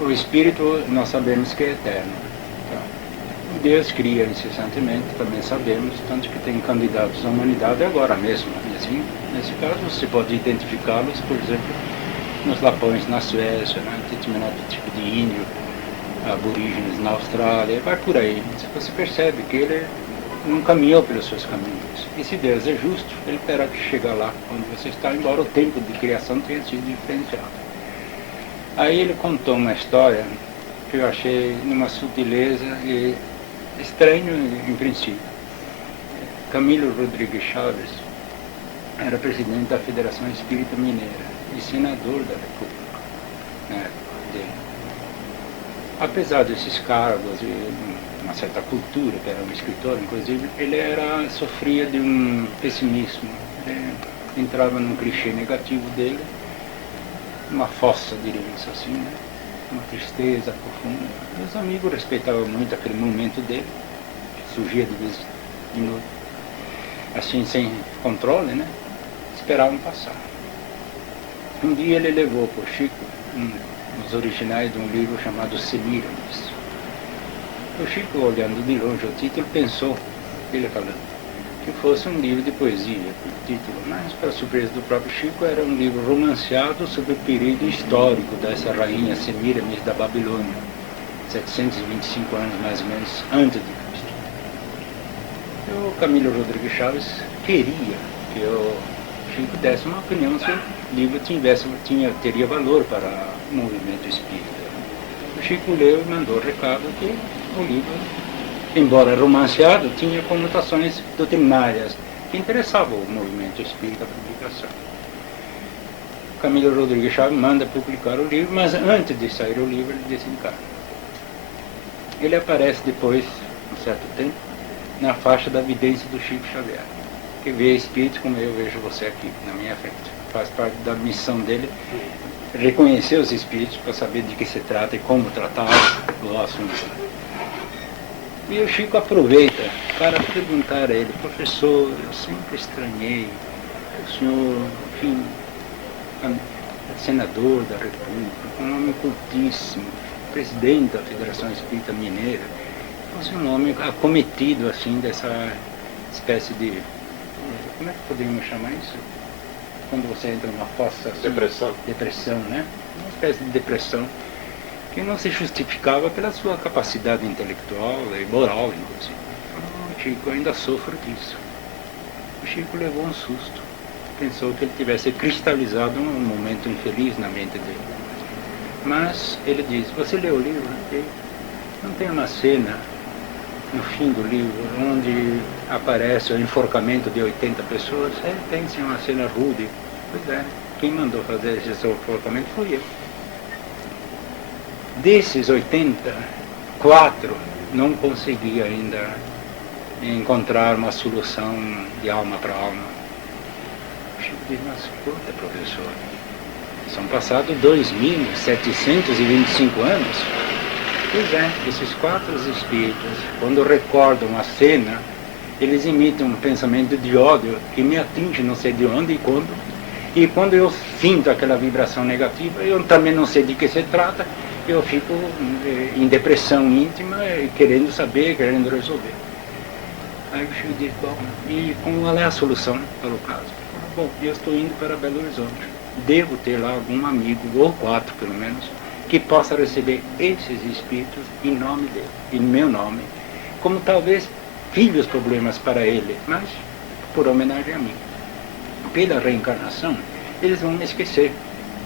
O espírito nós sabemos que é eterno. Então, Deus cria incessantemente, também sabemos, tanto que tem candidatos à humanidade agora mesmo. E assim, nesse caso, você pode identificá-los, por exemplo, nos Lapões na Suécia, né? Determinado tipo de índio, aborígenes na Austrália, vai por aí. Você percebe que ele não caminhou pelos seus caminhos. E se Deus é justo, ele terá que chegar lá onde você está, embora o tempo de criação tenha sido diferenciado. Aí ele contou uma história que eu achei numa sutileza e estranho em princípio. Camilo Rodrigues Chaves era presidente da Federação Espírita Mineira e senador da República na época dele. Apesar desses cargos e uma certa cultura, que era um escritor, inclusive, ele sofria de um pessimismo. Ele entrava num clichê negativo dele, uma fossa, diríamos assim, né? Uma tristeza profunda. Meus amigos respeitavam muito aquele momento dele, que surgia de vez em quando, assim, sem controle, né? Esperavam passar. Um dia ele levou para o Chico os originais de um livro chamado Semíramis. O Chico, olhando de longe o título, pensou, ele falando, que fosse um livro de poesia, por título, mas, para surpresa do próprio Chico, era um livro romanceado sobre o período histórico dessa rainha Semíramis da Babilônia, 725 anos mais ou menos antes de Cristo. E o Camilo Rodrigues Chaves queria que o Chico desse uma opinião se o livro teria valor para o movimento espírita. O Chico leu e mandou o recado que o livro, embora romanceado, tinha conotações doutrinárias que interessavam o movimento espírita à publicação. Camilo Rodrigues Chaves manda publicar o livro, mas antes de sair o livro ele desencarna. Ele aparece depois, um certo tempo, na faixa da vidência do Chico Xavier, que vê espíritos como eu vejo você aqui na minha frente. Faz parte da missão dele reconhecer os espíritos para saber de que se trata e como tratar o assunto. E o Chico aproveita para perguntar a ele, professor, eu sempre estranhei o senhor, enfim, senador da República, um homem cultíssimo, presidente da Federação Espírita Mineira, fosse um homem acometido assim dessa espécie de, como é que poderíamos chamar isso? Quando você entra numa fossa assim, depressão, né? Uma espécie de depressão que não se justificava pela sua capacidade intelectual e moral, inclusive. O Chico, ainda sofro disso. O Chico levou um susto. Pensou que ele tivesse cristalizado um momento infeliz na mente dele. Mas ele diz, você leu o livro? Não tem uma cena no fim do livro onde aparece o enforcamento de 80 pessoas? Tem sim uma cena rude. Pois é, quem mandou fazer esse enforcamento foi eu. Desses 80, 4 não consegui ainda encontrar uma solução de alma para alma. O Chico diz, mas escuta, professor, são passados 2.725 anos. Pois é, esses 4 espíritos, quando recordam a cena, eles imitam um pensamento de ódio que me atinge não sei de onde e quando. E quando eu sinto aquela vibração negativa, eu também não sei de que se trata, eu fico em depressão íntima, querendo saber, querendo resolver. Aí o Chico diz, bom, e qual é a solução para o caso? Bom, eu estou indo para Belo Horizonte. Devo ter lá algum amigo, ou 4 pelo menos, que possa receber esses espíritos em nome dele, em meu nome, como talvez filhos problemas para ele, mas por homenagem a mim. Pela reencarnação, eles vão me esquecer,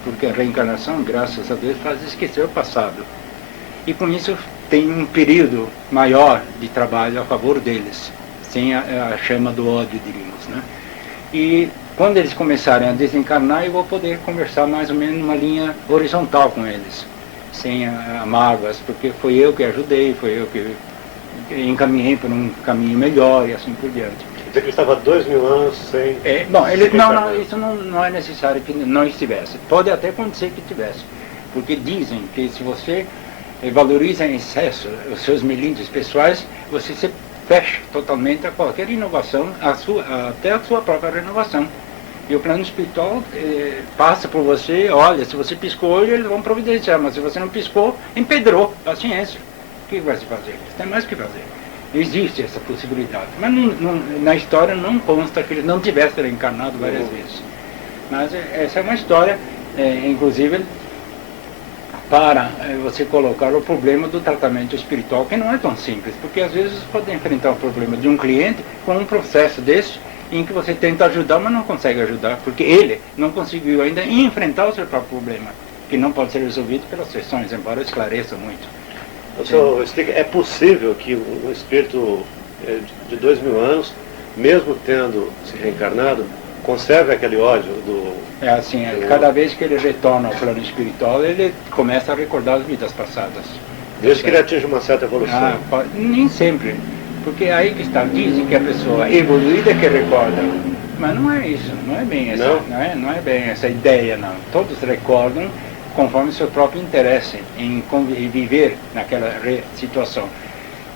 porque a reencarnação, graças a Deus, faz esquecer o passado. E com isso tem um período maior de trabalho a favor deles, sem a chama do ódio, diríamos, né? E quando eles começarem a desencarnar, eu vou poder conversar mais ou menos numa linha horizontal com eles, sem mágoas, porque foi eu que ajudei, foi eu que encaminhei por um caminho melhor e assim por diante. Quer dizer que ele estava 2.000 anos sem... Bom, isso não é necessário que não estivesse. Pode até acontecer que tivesse, porque dizem que se você valoriza em excesso os seus melindres pessoais, você se fecha totalmente a qualquer inovação, até a sua própria renovação. E o plano espiritual passa por você, olha, se você piscou hoje, eles vão providenciar, mas se você não piscou, empedrou, paciência. O que vai se fazer? Tem mais o que fazer. Existe essa possibilidade, mas na história não consta que ele não tivesse reencarnado várias vezes. Mas essa é uma história, inclusive, para você colocar o problema do tratamento espiritual, que não é tão simples, porque às vezes você pode enfrentar o problema de um cliente com um processo desse, em que você tenta ajudar, mas não consegue ajudar, porque ele não conseguiu ainda enfrentar o seu próprio problema, que não pode ser resolvido pelas sessões, embora eu esclareça muito. Senhor, é possível que um espírito de 2000 anos, mesmo tendo se reencarnado, conserve aquele ódio do... É assim, cada vez que ele retorna ao plano espiritual, ele começa a recordar as vidas passadas. Desde que ele atinge uma certa evolução. Nem sempre, porque aí que está, dizem que a pessoa evoluída é que recorda, mas não é isso, não é bem essa, não é bem essa ideia, não. Todos recordam conforme seu próprio interesse em viver naquela situação.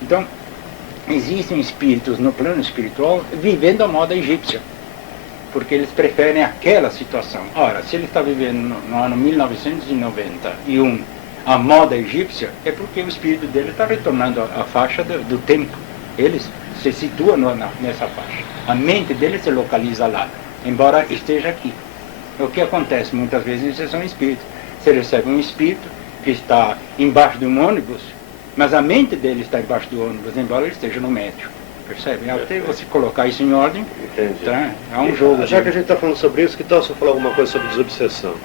Então, existem espíritos no plano espiritual vivendo a moda egípcia, porque eles preferem aquela situação. Ora, se ele está vivendo no ano 1991 a moda egípcia, é porque o espírito dele está retornando à faixa do tempo. Ele se situa nessa faixa. A mente dele se localiza lá, embora esteja aqui. O que acontece muitas vezes em sessão espírita? Você recebe um espírito que está embaixo de um ônibus, mas a mente dele está embaixo do ônibus, embora ele esteja no médio. Percebe? Até você colocar isso em ordem, tá? É um jogo. Já que a gente está falando sobre isso, que tal se eu falar alguma coisa sobre desobsessão?